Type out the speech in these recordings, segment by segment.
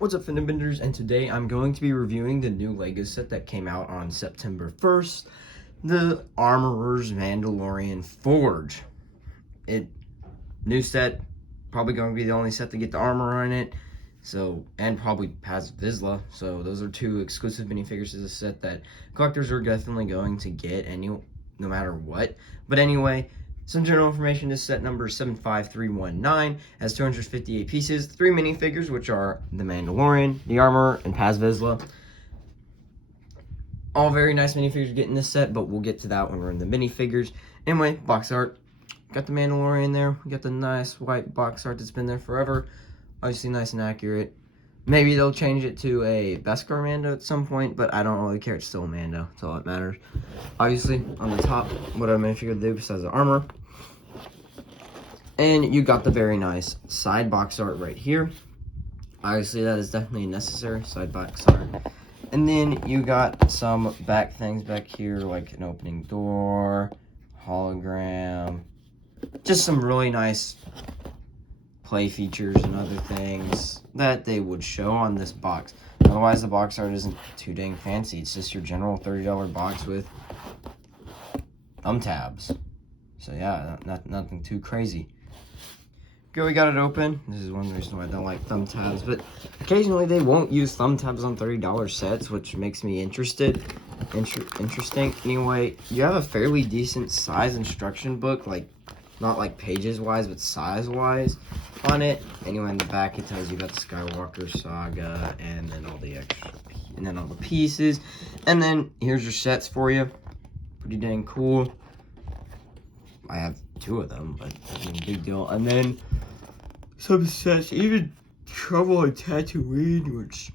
What's up, Fender Benders? And today I'm going to be reviewing the new LEGO set that came out on September 1st, the Armorer's Mandalorian Forge. New set, probably going to be the only set to get the armor on it. So, and probably Paz Vizsla. So those are two exclusive minifigures to the set that collectors are definitely going to get no matter what. But anyway, some general information. This set number 75319 has 258 pieces, 3 minifigures, which are the Mandalorian, the Armorer, and Paz Vizsla. All very nice minifigures getting this set, but we'll get to that when we're in the minifigures. Anyway, box art. Got the Mandalorian there. We got the nice white box art that's been there forever. Obviously nice and accurate. Maybe they'll change it to a Beskar Mando at some point, but I don't really care. It's still a Mando. That's all that matters. Obviously, on the top, what a minifigure do besides the armor. And you got the very nice side box art right here. Obviously, that is definitely necessary, side box art. And then you got some back things back here, like an opening door, hologram, just some really nice play features and other things that they would show on this box. Otherwise, the box art isn't too dang fancy. It's just your general $30 box with thumb tabs. So yeah, nothing too crazy. Okay, we got it open. This is one reason why I don't like thumb tabs, but occasionally they won't use thumb tabs on $30 sets, which makes me interesting. Anyway, you have a fairly decent size instruction book, like not like pages wise, but size wise on it. Anyway, in the back it tells you about the Skywalker saga and then all the extra, and then all the pieces. And then here's your sets for you. Pretty dang cool. I have 2 of them, but I mean, big deal. And then some sets, even Trouble on Tatooine, which,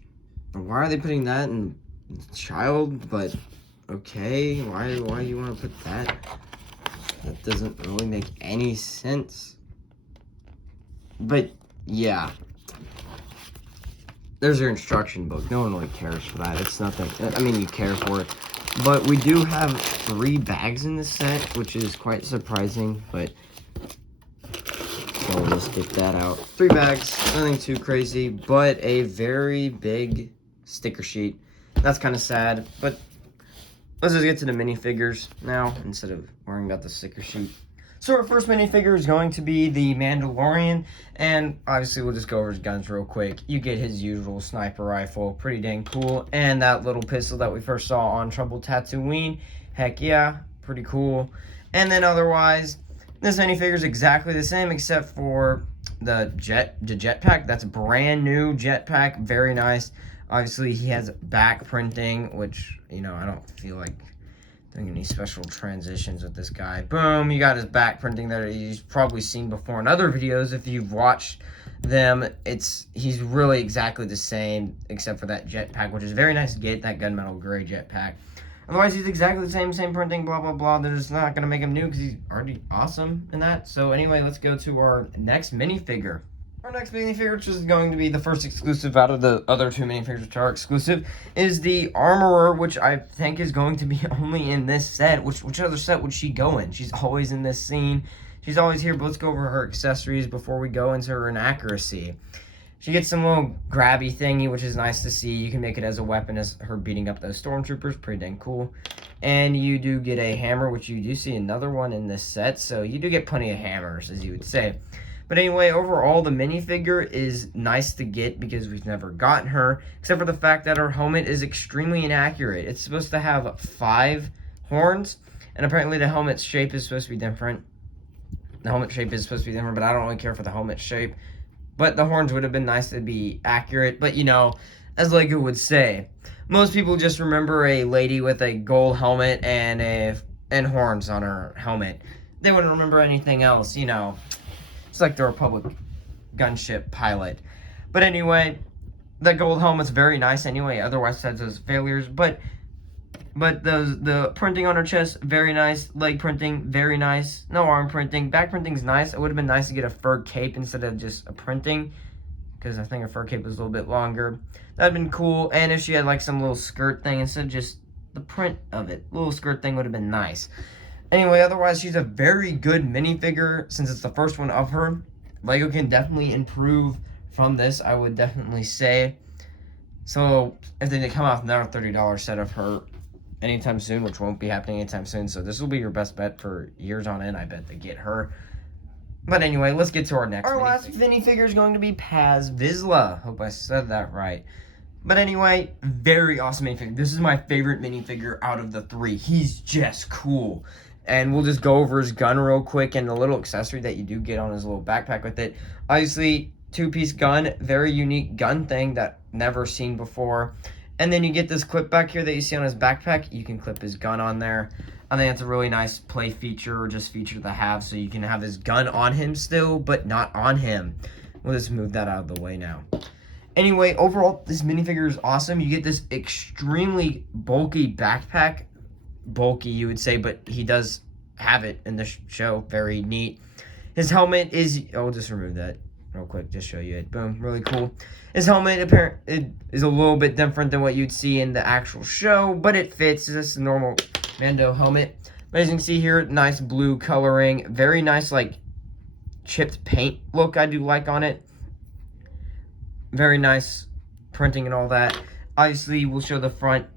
why are they putting that in child? But okay, why do you want to put that? That doesn't really make any sense. But yeah, there's your instruction book. No one really cares for that. It's nothing. I mean, you care for it. But we do have 3 bags in this set, which is quite surprising. But so let's get that out. 3 bags, nothing too crazy, but a very big sticker sheet. That's kind of sad, but let's just get to the minifigures now instead of worrying about the sticker sheet. So our first minifigure is going to be the Mandalorian, and obviously we'll just go over his guns real quick. You get his usual sniper rifle, pretty dang cool, and that little pistol that we first saw on Trouble Tatooine. Heck yeah, pretty cool. And then otherwise, this minifigure is exactly the same except for the jetpack. That's a brand new jetpack, very nice. Obviously, he has back printing, which, you know, I don't feel like doing any special transitions with this guy. Boom, you got his back printing that he's probably seen before in other videos. If you've watched them, he's really exactly the same, except for that jetpack, which is very nice to get, that gunmetal gray jetpack. Otherwise, he's exactly the same printing, blah, blah, blah. They're just not going to make him new because he's already awesome in that. So anyway, let's go to our next minifigure. Our next minifigure, which is going to be the first exclusive out of the other 2 minifigures which are exclusive, is the Armorer, which I think is going to be only in this set. Which other set would she go in? She's always in this scene. She's always here, but let's go over her accessories before we go into her inaccuracy. She gets some little grabby thingy, which is nice to see. You can make it as a weapon as her beating up those stormtroopers. Pretty dang cool. And you do get a hammer, which you do see another one in this set. So you do get plenty of hammers, as you would say. But anyway, overall, the minifigure is nice to get because we've never gotten her, except for the fact that her helmet is extremely inaccurate. It's supposed to have 5 horns, and apparently the helmet's shape is supposed to be different. The helmet shape is supposed to be different, but I don't really care for the helmet shape. But the horns would have been nice to be accurate. But, you know, as Lego would say, most people just remember a lady with a gold helmet and horns on her helmet. They wouldn't remember anything else, you know. It's like the Republic gunship pilot. But anyway, the gold helmet's very nice anyway. Otherwise, it has those failures. But the printing on her chest, very nice. Leg printing, very nice. No arm printing. Back printing's nice. It would have been nice to get a fur cape instead of just a printing, because I think a fur cape was a little bit longer. That'd been cool. And if she had like some little skirt thing instead of just the print of it, little skirt thing would have been nice. Anyway, otherwise, she's a very good minifigure since it's the first one of her. LEGO can definitely improve from this, I would definitely say. So if they come out with another $30 set of her anytime soon, which won't be happening anytime soon, so this will be your best bet for years on end, I bet, to get her. But anyway, let's get to our next last minifigure is going to be Paz Vizsla. Hope I said that right. But anyway, very awesome minifigure. This is my favorite minifigure out of the three. He's just cool. And we'll just go over his gun real quick and the little accessory that you do get on his little backpack with it. Obviously, two-piece gun, very unique gun thing that never seen before. And then you get this clip back here that you see on his backpack. You can clip his gun on there. I think that's a really nice play feature, or just feature to have, so you can have his gun on him still, but not on him. We'll just move that out of the way now. Anyway, overall, this minifigure is awesome. You get this extremely bulky backpack. Bulky, you would say, but he does have it in the show. Very neat. His helmet is... I'll just remove that real quick, just show you it. Boom, really cool. His helmet it is a little bit different than what you'd see in the actual show, but it fits. It's just a normal Mando helmet. But as you can see here, nice blue coloring. Very nice, like, chipped paint look I do like on it. Very nice printing and all that. Obviously, we'll show the front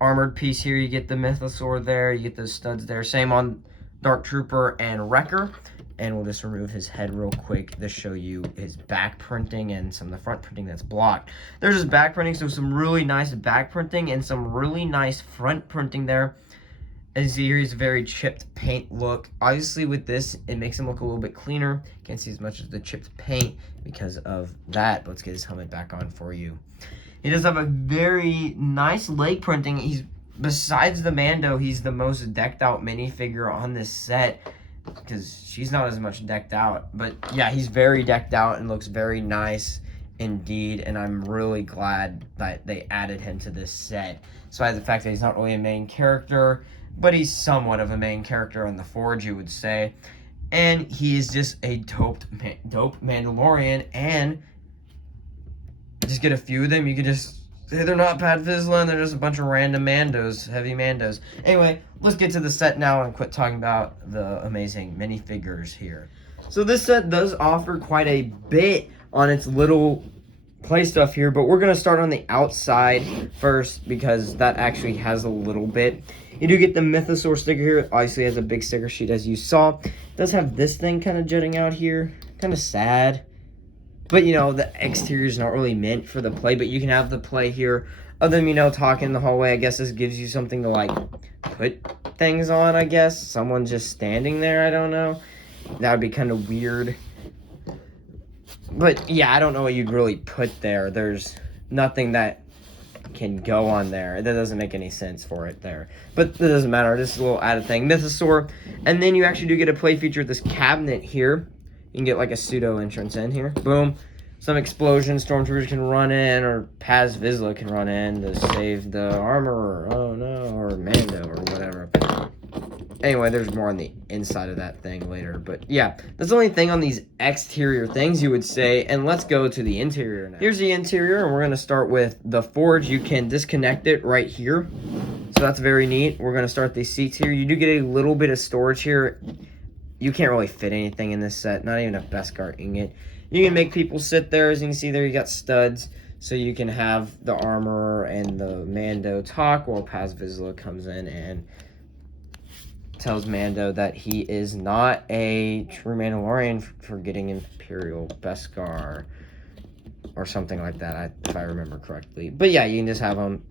armored piece here. You get the mythosaur there. You get those studs there. Same on Dark Trooper and Wrecker. And we'll just remove his head real quick to show you his back printing and some of the front printing that's blocked. There's his back printing, so some really nice back printing and some really nice front printing there. As you see here, he's a very chipped paint look. Obviously, with this, it makes him look a little bit cleaner. Can't see as much of the chipped paint because of that. But let's get his helmet back on for you. He does have a very nice leg printing. He's, besides the Mando, he's the most decked out minifigure on this set, because she's not as much decked out. But yeah, he's very decked out and looks very nice indeed, and I'm really glad that they added him to this set. Despite the fact that he's not really a main character, but he's somewhat of a main character on the Forge, you would say. And he is just a dope Mandalorian, and just get a few of them. You can just say they're not Paz Vizsla, and they're just a bunch of random Mandos, heavy Mandos. Anyway, let's get to the set now and quit talking about the amazing minifigures here. So this set does offer quite a bit on its little play stuff here, but we're going to start on the outside first because that actually has a little bit. You do get the mythosaur sticker here. Obviously, it has a big sticker sheet, as you saw. It does have this thing kind of jutting out here. Kind of sad. But, you know, the exterior is not really meant for the play, but you can have the play here of them, you know, talking in the hallway. I guess this gives you something to, like, put things on, I guess. Someone just standing there, I don't know. That would be kind of weird. But, yeah, I don't know what you'd really put there. There's nothing that can go on there. That doesn't make any sense for it there. But that doesn't matter. This is a little added thing. Mythosaur. And then you actually do get a play feature with this cabinet here. You can get like a pseudo entrance in here. Boom. Some explosions. Stormtroopers can run in, or Paz Vizsla can run in to save the armorer. Oh no. Or Mando or whatever. Anyway, there's more on the inside of that thing later. But yeah, that's the only thing on these exterior things, you would say. And let's go to the interior now. Here's the interior, and we're going to start with the Forge. You can disconnect it right here. So that's very neat. We're going to start these seats here. You do get a little bit of storage here. You can't really fit anything in this set, not even a Beskar ingot. You can make people sit there. As you can see there, you got studs. So you can have the armorer and the Mando talk while Paz Vizsla comes in and tells Mando that he is not a true Mandalorian for getting Imperial Beskar or something like that, if I remember correctly. But yeah, you can just have them.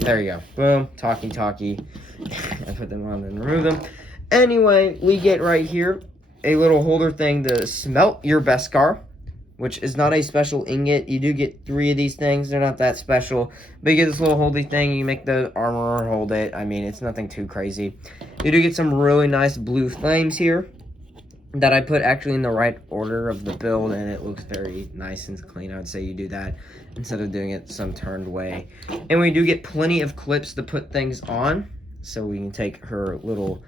There you go. Boom. Talkie. I put them on and remove them. Anyway, we get right here a little holder thing to smelt your Beskar, which is not a special ingot. You do get 3 of these things. They're not that special. But you get this little holdy thing. You make the armorer hold it. I mean, it's nothing too crazy. You do get some really nice blue flames here that I put actually in the right order of the build, and it looks very nice and clean. I would say you do that instead of doing it some turned way. And we do get plenty of clips to put things on. So we can take her little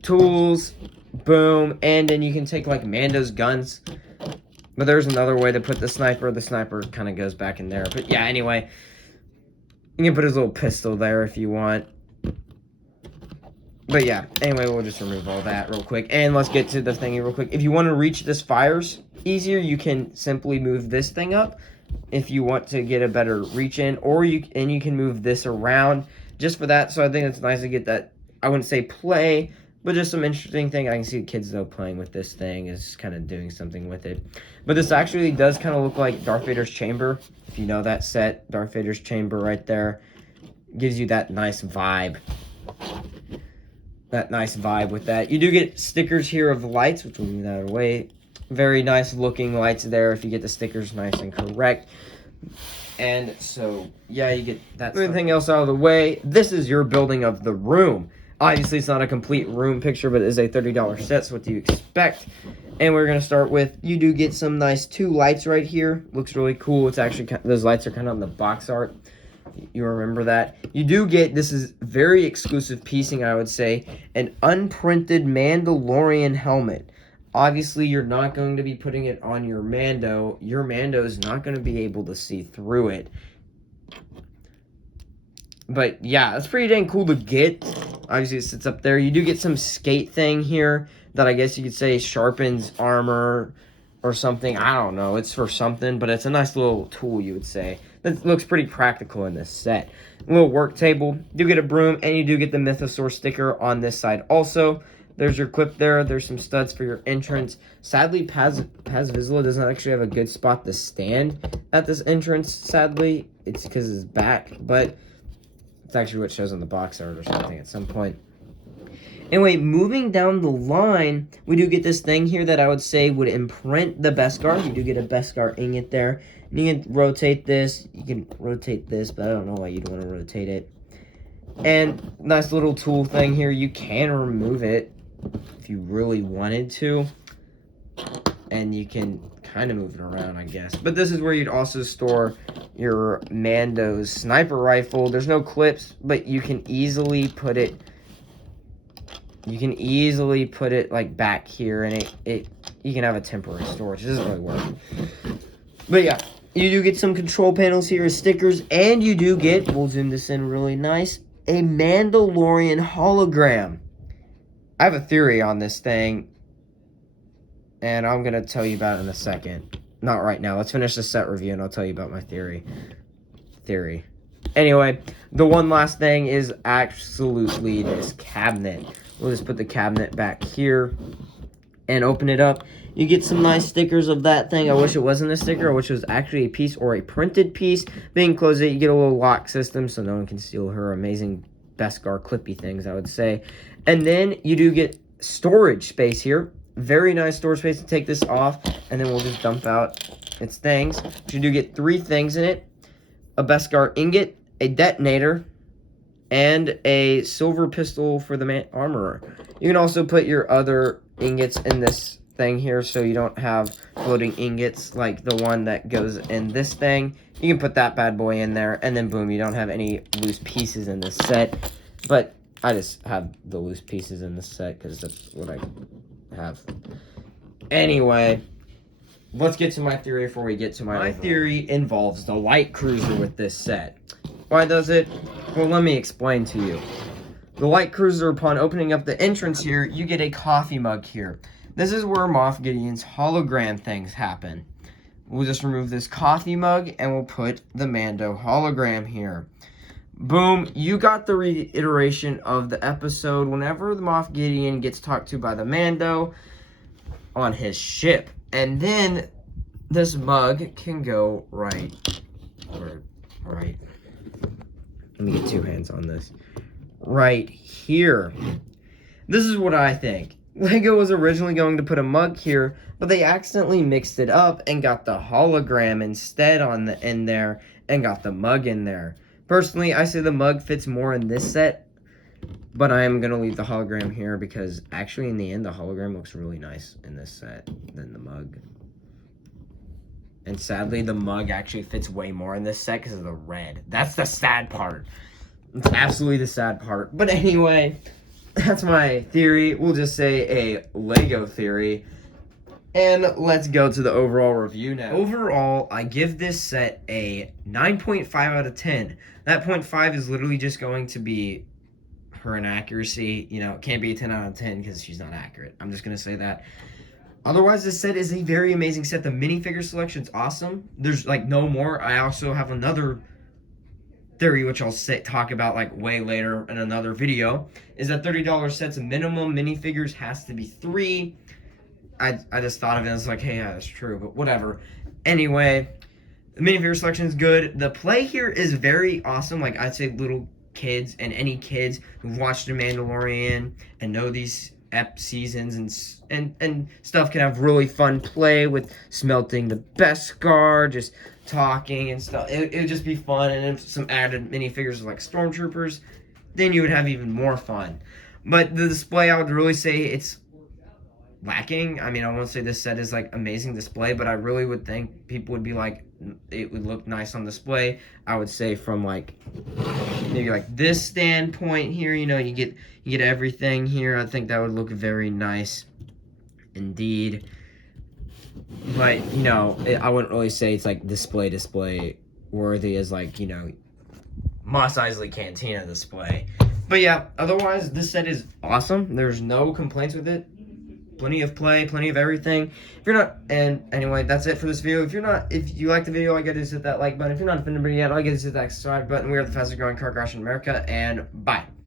tools. Boom. And then you can take like Mando's guns. But there's another way to put the sniper. The sniper kind of goes back in there. But yeah, anyway. You can put his little pistol there if you want. But yeah, anyway, we'll just remove all that real quick. And let's get to the thingy real quick. If you want to reach this fires easier, you can simply move this thing up if you want to get a better reach in, or you can move this around just for that. So I think it's nice to get that, I wouldn't say play, but just some interesting thing. I can see the kids though playing with this thing, is kind of doing something with it. But this actually does kind of look like Darth Vader's chamber. If you know that set, Darth Vader's chamber right there gives you that nice vibe. That nice vibe with that. You do get stickers here of lights, which will move that away. Very nice looking lights there if you get the stickers nice and correct. And so, yeah, you get that. Everything else out of the way. This is your building of the room. Obviously, it's not a complete room picture, but it is a $30 set, so what do you expect? And we're going to start with, you do get some nice 2 lights right here. Looks really cool. It's actually, those lights are kind of on the box art. You remember that. You do get, this is very exclusive piecing, I would say, an unprinted Mandalorian helmet. Obviously, you're not going to be putting it on your Mando. Your Mando is not going to be able to see through it. But yeah, it's pretty dang cool to get. Obviously, it sits up there. You do get some skate thing here that I guess you could say sharpens armor or something. I don't know. It's for something, but it's a nice little tool, you would say. That looks pretty practical in this set. A little work table. You do get a broom, and you do get the Mythosaur sticker on this side also. There's your clip there. There's some studs for your entrance. Sadly, Paz Vizsla doesn't actually have a good spot to stand at this entrance, sadly. It's because of his back, but it's actually what shows on the box art or something at some point. Anyway, moving down the line, we do get this thing here that I would say would imprint the Beskar. You do get a Beskar ingot there. And you can rotate this. You can rotate this, but I don't know why you'd want to rotate it. And nice little tool thing here. You can remove it if you really wanted to. And you can kind of move it around, I guess. But this is where you'd also store your Mando's sniper rifle. There's no clips, but you can easily put it... You can easily put it like back here, and you can have a temporary storage. It doesn't really work. But yeah, you do get some control panels here as stickers, and you do get, we'll zoom this in really nice, a Mandalorian hologram. I have a theory on this thing, and I'm going to tell you about it in a second. Not right now. Let's finish the set review, and I'll tell you about my theory. Anyway, the one last thing is absolutely this cabinet. We'll just put the cabinet back here and open it up. You get some nice stickers of that thing. I wish it wasn't a sticker. I wish it was actually a piece or a printed piece. Then you close it, you get a little lock system so no one can steal her amazing Beskar clippy things, I would say. And then you do get storage space here. Very nice storage space to take this off. And then we'll just dump out its things. But you do get 3 things in it. A Beskar ingot, a detonator, and a silver pistol for the armorer. You can also put your other ingots in this thing here so you don't have floating ingots like the one that goes in this thing. You can put that bad boy in there, and then boom, you don't have any loose pieces in this set. But I just have the loose pieces in this set because that's what I have. Anyway, let's get to my theory before we get to my theory involves the light cruiser with this set. Why does it? Well, let me explain to you. The light cruiser, upon opening up the entrance here, you get a coffee mug here. This is where Moff Gideon's hologram things happen. We'll just remove this coffee mug and we'll put the Mando hologram here. Boom, you got the reiteration of the episode whenever the Moff Gideon gets talked to by the Mando on his ship. And then this mug can go right. Let me get 2 hands on this. Right here. This is what I think. Lego was originally going to put a mug here, but they accidentally mixed it up and got the hologram instead on the end there and got the mug in there. Personally, I say the mug fits more in this set, but I am going to leave the hologram here because actually in the end, the hologram looks really nice in this set than the mug. And sadly, the mug actually fits way more in this set because of the red. That's the sad part. It's absolutely the sad part. But anyway, that's my theory. We'll just say a Lego theory. And let's go to the overall review now. Overall, I give this set a 9.5 out of 10. That 0.5 is literally just going to be her inaccuracy. You know, it can't be a 10 out of 10 because she's not accurate. I'm just going to say that. Otherwise, this set is a very amazing set. The minifigure selection is awesome. There's like no more. I also have another theory, which I'll talk about like way later in another video, is that $30 sets, a minimum minifigures has to be 3. I just thought of it as like, hey, yeah, that's true, but whatever. Anyway, the minifigure selection is good. The play here is very awesome. Like, I'd say little kids and any kids who've watched The Mandalorian and know these seasons and stuff can have really fun play with smelting the Beskar, just talking and stuff. It would just be fun, and if some added minifigures like stormtroopers, then you would have even more fun. But the display, I would really say it's lacking. I mean, I won't say this set is like amazing display, but I really would think people would be like, it would look nice on display. I would say from like maybe like this standpoint here, you know, you get everything here. I think that would look very nice indeed. But you know, I wouldn't really say it's like display worthy as like, you know, Mos Eisley Cantina display. But yeah, otherwise this set is awesome. There's no complaints with it. Plenty of play, plenty of everything. If you're not, and anyway, that's it for this video. If you like the video, all you gotta do is hit that like button. If you're not offended yet, all you gotta do is hit that subscribe button. We are the fastest growing car crash in America, and bye.